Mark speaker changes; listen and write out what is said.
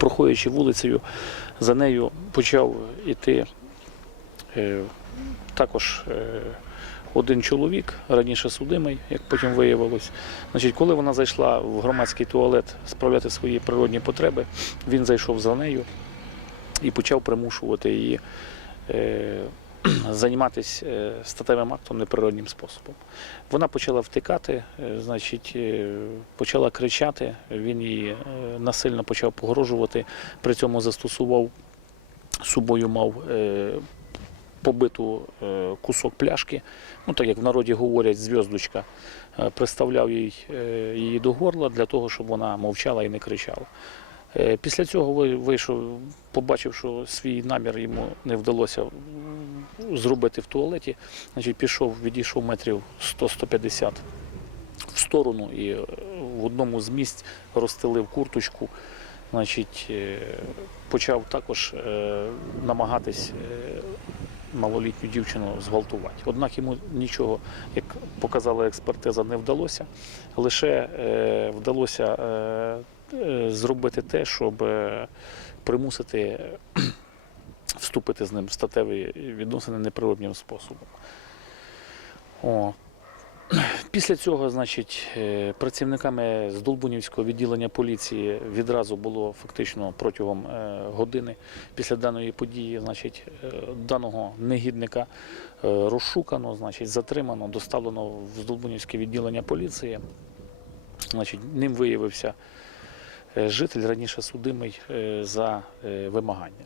Speaker 1: проходячи вулицею, за нею почав іти е, також е, один чоловік, раніше судимий, як потім виявилось. Значить, коли вона зайшла в громадський туалет справляти свої природні потреби, він зайшов за нею і почав примушувати її е, займатися е, статевим актом неприродним способом. Вона почала втикати, е, значить, е, почала кричати, він її насильно почав погрожувати, при цьому застосував собою мав побиту кусок пляшки, ну так як в народі говорять, зв'язочка, приставляв їй, її до горла для того, щоб вона мовчала і не кричала. Після цього ви- вийшов, побачив, що свій намір йому не вдалося зробити в туалеті. Значить, пішов, відійшов метрів 100-150 в сторону і е, в одному з місць розстелив курточку. Значить, е, почав також е, намагатись малолітню дівчину зґвалтувати. Однак йому нічого, як показала експертиза, не вдалося. Лише вдалося зробити те, щоб примусити вступити з ним в статеві відносини неприродним способом. О. Після цього, значить, е, працівниками з Долбунівського відділення поліції відразу було фактично протягом е, години після даної події, значить, е, даного негідника розшукано, значить, затримано, доставлено в Долбунівське відділення поліції. Значить, ним виявився житель раніше судимий за вимагання.